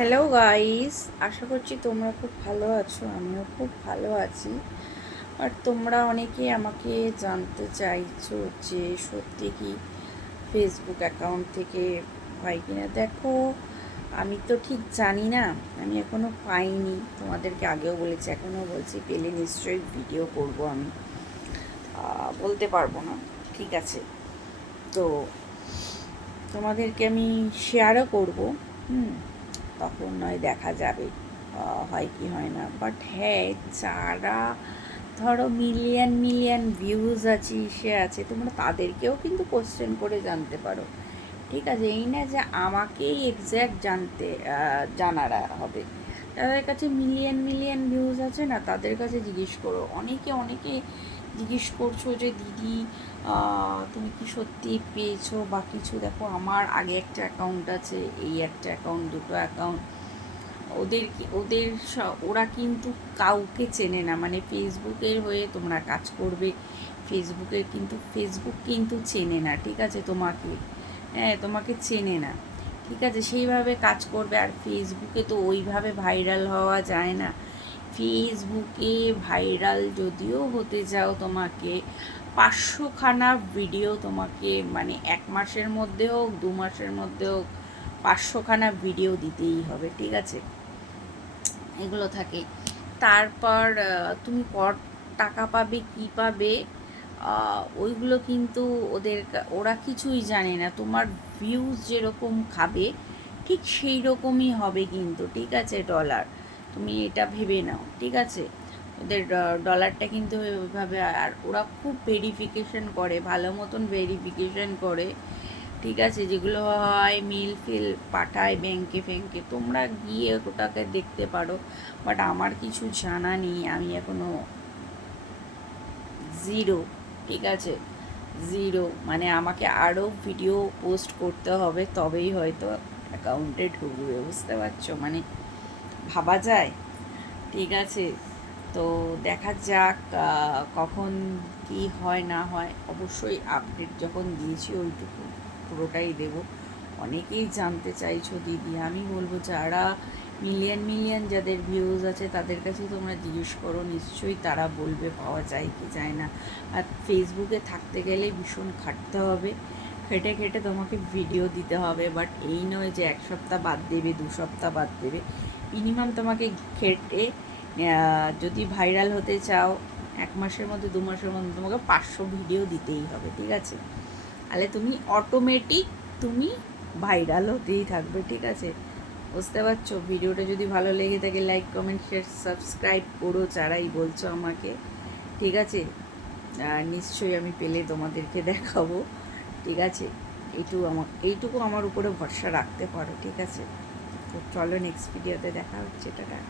Hello guys, আশা করছি তোমরা খুব ভালো আছো। আমিও খুব ভালো আছি। আর তোমরা অনেকেই আমাকে জানতে চাইছো যে সত্যি কি ফেসবুক অ্যাকাউন্ট থেকে হয় কিনা। দেখো, আমি তো ঠিক জানি না, আমি এখনও পাইনি। তোমাদেরকে আগেও বলেছি, এখনও বলছি, পেলে নিশ্চয়ই ভিডিও করব। আমি বলতে পারবো না, ঠিক আছে? তো তোমাদেরকে আমি শেয়ারও করবো। হুম, তখন নয় দেখা যাবে হয় কি হয় না। বাট হ্যাঁ, যারা ধরো মিলিয়ন মিলিয়ন ভিউজ আছে, সে আছে, তোমরা তাদেরকেও কিন্তু কোশ্চেন করে জানতে পারো, ঠিক আছে? এই না যে আমাকেই এক্স্যাক্ট জানারা হবে। তাদের কাছে মিলিয়ন মিলিয়ন ভিউজ আছে না, তাদের কাছে জিজ্ঞেস করো। অনেকে অনেকে জিজ্ঞেস করছো যে দিদি তুমি কি সত্যি পেয়েছো বা কিছু। দেখো, আমার আগে একটা অ্যাকাউন্ট আছে, এই একটা অ্যাকাউন্ট, দুটো অ্যাকাউন্ট। ওরা কিন্তু কাউকে চেনে না। মানে ফেসবুকের হয়ে তোমরা কাজ করবে, ফেসবুক কিন্তু চেনে না, ঠিক আছে? হ্যাঁ, তোমাকে চেনে না, ঠিক আছে? সেইভাবে কাজ করবে। আর ফেসবুকে তো ওইভাবে ভাইরাল হওয়া যায় না। ফেসবুকে ভাইরাল যদিও হতে যাও, তোমাকে 500খানা ভিডিও, তোমাকে মানে 1 মাসের মধ্যে হোক, 2 মাসের মধ্যে হোক, 500খানা ভিডিও দিতেই হবে, ঠিক আছে? এগুলো থাকে। তারপর তুমি টাকা পাবে, কি পাবে, ওইগুলো কিন্তু ওরা কিছুই জানে না। তোমার ভিউজ যেরকম খাবে, ঠিক সেই রকমই হবে কিন্তু, ঠিক আছে? ডলার, তুমি এটা ভেবে নাও, ঠিক আছে? ওদের ডলারটা কিন্তু ওইভাবে। আর ওরা খুব ভেরিফিকেশন করে, ভালো মতন ভেরিফিকেশন করে, ঠিক আছে? যেগুলো হয় মিল ফিল পাঠায় ব্যাংকে ফ্যাংকে, তোমরা গিয়ে ওটাকে দেখতে পারো। বাট আমার কিছু জানা নেই, আমি এখনও জিরো, ঠিক আছে? জিরো, মানে আমাকে আরও ভিডিও পোস্ট করতে হবে, তবেই হয়তো অ্যাকাউন্টে ঢুকবে, বুঝতে পারছো? মানে ভাবা যায়, ঠিক আছে? তো দেখা যাক কখন কি হয় না হয়। অবশ্যই আপডেট যখন দিয়েছি ওইটুকু পুরোটাই দেব। অনেকেই জানতে চাইছো দিদি, আমি বলবো যারা মিলিয়ন মিলিয়ন যাদের ভিউজ আছে তাদের কাছে তোমরা জিজ্ঞেস করো, নিশ্চয়ই তারা বলবে পাওয়া যায় কি যায় না। আর ফেসবুকে থাকতে গেলে ভীষণ খাটতে হবে, খেটে খেটে তোমাকে ভিডিও দিতে হবে। বাট এই নয় যে 1 সপ্তাহ বাদ দেবে, 2 সপ্তাহ বাদ দেবে। মিনিমাম তোমাকে খেটে যদি ভাইরাল হতে চাও, 1 মাসের মধ্যে, 2 মাসের মধ্যে তোমাকে 500 ভিডিও দিতেই হবে, ঠিক আছে? তাহলে তুমি অটোমেটিক তুমি ভাইরাল হতেই থাকবে, ঠিক আছে? বুঝতে পারছো? ভিডিওটা যদি ভালো লেগে থাকে, লাইক কমেন্ট শেয়ার সাবস্ক্রাইব করো, যারাই বলছো আমাকে, ঠিক আছে? নিশ্চয়ই আমি পেলে তোমাদেরকে দেখাবো, ঠিক আছে? এইটুকু আমার উপরে ভরসা রাখতে পারো, ঠিক আছে? তো চলো, নেক্সট ভিডিওতে দেখা হচ্ছে, টাটা।